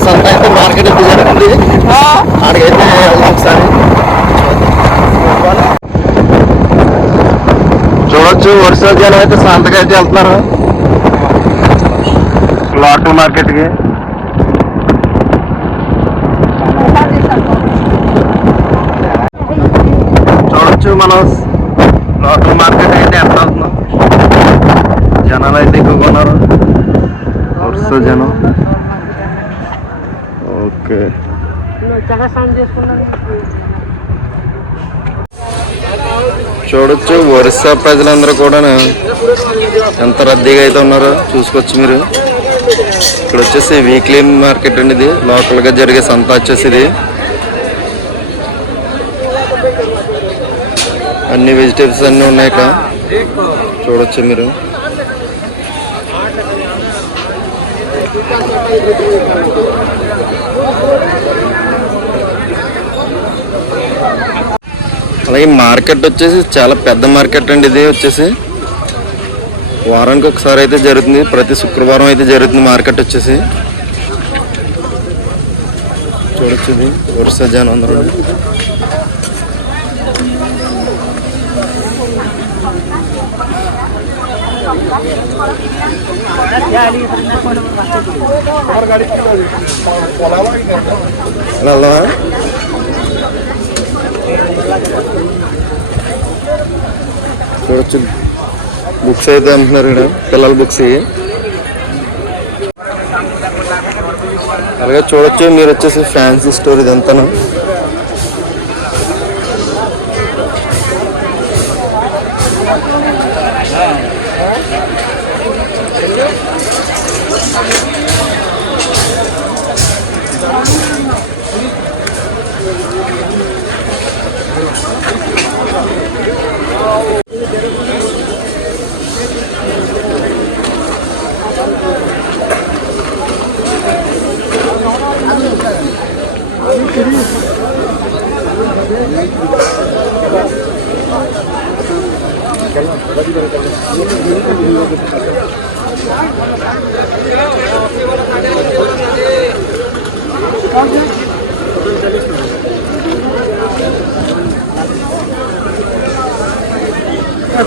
संध्या को मार्केट में पूजा रखते हैं हाँ और कहते हैं अलग सारे చూడొచ్చు వరుస జనం అయితే సంతకం అయితే వెళ్తున్నారు లోకల్ మార్కెట్కి చూడొచ్చు మనం లోకల్ మార్కెట్ అయితే ఎంత వెళ్తున్నాం జనాలు అయితే ఎక్కువగా ఉన్నారు వరుస జనం ఓకే. చూడొచ్చు ఒరిస్సా ప్రజలందరూ కూడా ఎంత రద్దీగా అయితే ఉన్నారో చూసుకోవచ్చు మీరు. ఇక్కడ వచ్చేసి వీక్లీ మార్కెట్ అండి ఇది. లోకల్గా జరిగే సంత వచ్చేసి ఇది. అన్ని వెజిటేబుల్స్ అన్ని ఉన్నాయి ఇక్కడ. చూడొచ్చు మీరు. అలాగే మార్కెట్ వచ్చేసి చాలా పెద్ద మార్కెట్ అండి ఇది వచ్చేసి. వారానికి ఒకసారి అయితే జరుగుతుంది. ప్రతి శుక్రవారం అయితే జరుగుతుంది మార్కెట్ వచ్చేసి. చూడొచ్చు ఇది. వరుస జనం అందరూ వెళ్దామా? చూడొచ్చు. బుక్స్ అయితే అంటున్నారు ఇక్కడ. పిల్లల బుక్స్ అలాగే చూడొచ్చు మీరు వచ్చేసి ఫ్యాన్సీ స్టోర్ ఇదంతాను.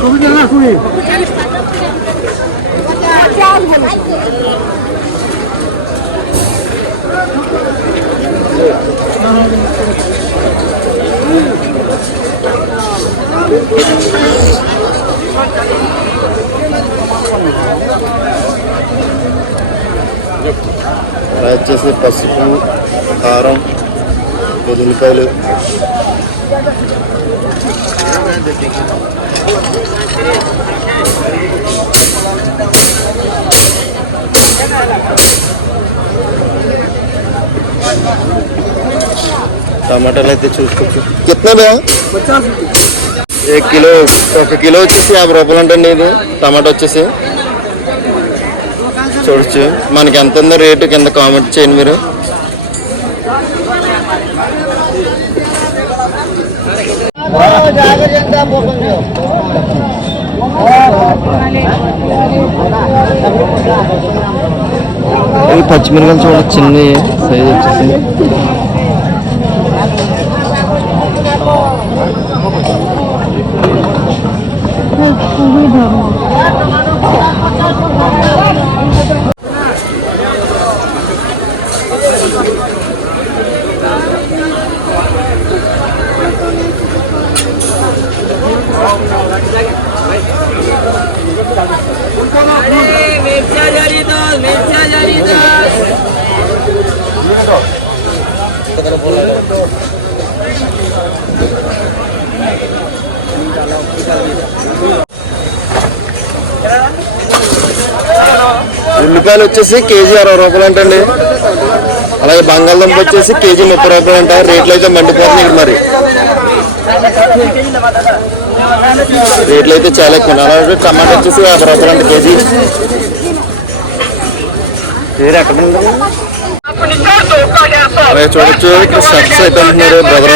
কুড়ি টাকা কুড়ি అలా వచ్చేసి పసుపు కారం ఉల్లిపాయలు టమాటాలు అయితే చూసుకోవచ్చు. కిतना ఏ కిలో ఒక కిలో వచ్చేసి యాభై రూపాయలు అంటండి ఇది. టమాటా వచ్చేసి చూడొచ్చు. మనకి ఎంత ఉందో రేటు కింద కామెంట్ చేయండి మీరు. ఈ పచ్చిమిరకాయలు చూడ చిన్న సైజ్ వచ్చేసింది. ఉల్లిపాయలు వచ్చేసి కేజీ అరవై రూపాయలు అంటండి. అలాగే బంగాళదుంప వచ్చేసి కేజీ ముప్పై రూపాయలు అంట. రేట్లు అయితే మండిపోతున్నాయి మరి. రేట్లు అయితే చాలా ఎక్కువ అలాగే టమాటా వచ్చేసి యాభై రూపాయలు అంట కేజీ. పేరు ఎక్కడ అలాగే చూడొచ్చు ఇక్కడ షర్ట్స్ అయితే అంటున్నారు బ్రదర్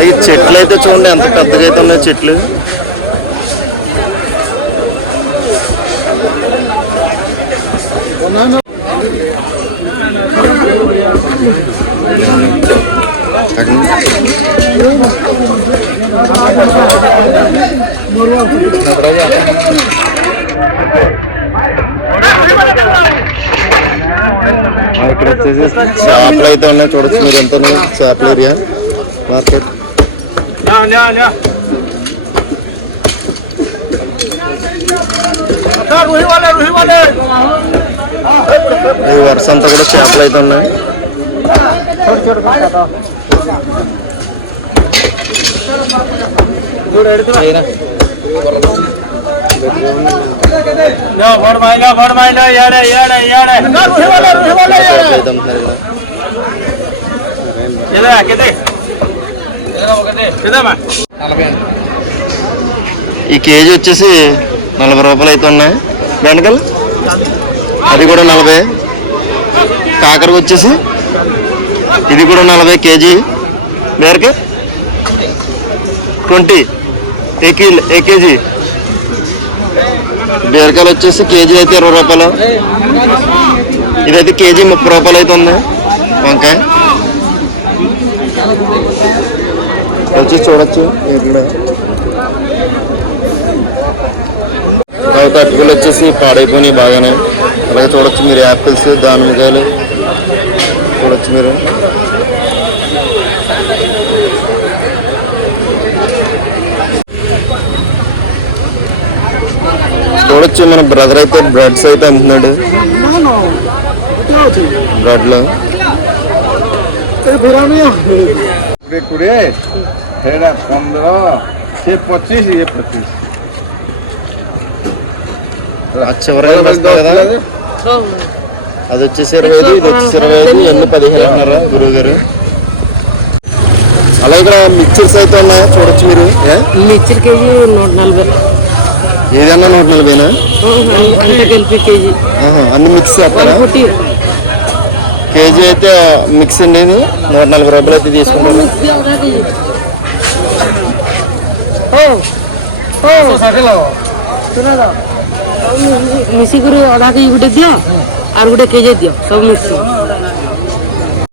ఈ చెట్లు అయితే చూడండి ఎంత పెద్దగా అయితే ఉన్నాయి చెట్లు. ఆ, ఇక్కడ వచ్చేసి చేపలు అయితే ఉన్నాయి చూడొచ్చు మీరు ఎంత ఉన్నాయి చేపల ఏరియా మార్కెట్ ఈ వరుస అంతా కూడా చేపలు అయితే ఉన్నాయి చేపలు అయితే అమ్ముతున్నారు ఇక్కడ. ఈ కేజీ వచ్చేసి నలభై రూపాయలు అయితే ఉన్నాయి. బెండకాయలు అది కూడా నలభై. కాకరకు వచ్చేసి ఇది కూడా నలభై కేజీ. బీరకాయ? ట్వంటీ. ఏ కిలో ఏ కేజీ? బీరకాయలు వచ్చేసి కేజీ అయితే ఇరవై రూపాయలు. ఇదైతే కేజీ ముప్పై రూపాయలు అయితే ఉంది. వంకాయ. వచ్చి చూడొచ్చు ఇక్కడ తర్వాత అటుకులు వచ్చేసి పాడైపోయినాయి బాగానే. అలాగే చూడొచ్చు మీరు యాపిల్స్ దానిమ్మకాయలు. చూడొచ్చు మీరు. చూడొచ్చు మన బ్రదర్ అయితే బ్రెడ్స్ అయితే అమ్ముతున్నాడు. బ్రెడ్లో లో తేడా పొందరో ఏ కదా. అది వచ్చేసి ఇరవై ఐదు ఇది వచ్చేసి ఇరవై ఐదు ఎన్ని పదిహేనున్నర గురువు గారు అలా ఇక్కడ మిక్చర్స్ అయితే ఉన్నాయా? చూడొచ్చు మీరు. మిక్చర్ కేజీ నూట నలభై. ఏదన్నా నూట నలభైనా కేజీ అన్ని మిక్స్ చేస్తారా కేజీ అయితే మిక్స్ అండి ఇది నూట నలభై రూపాయలు అయితే తీసుకుంటారు মিশি করে আধা কেজি গুটে দিও আর গোটে কেজি দিও সব মিশি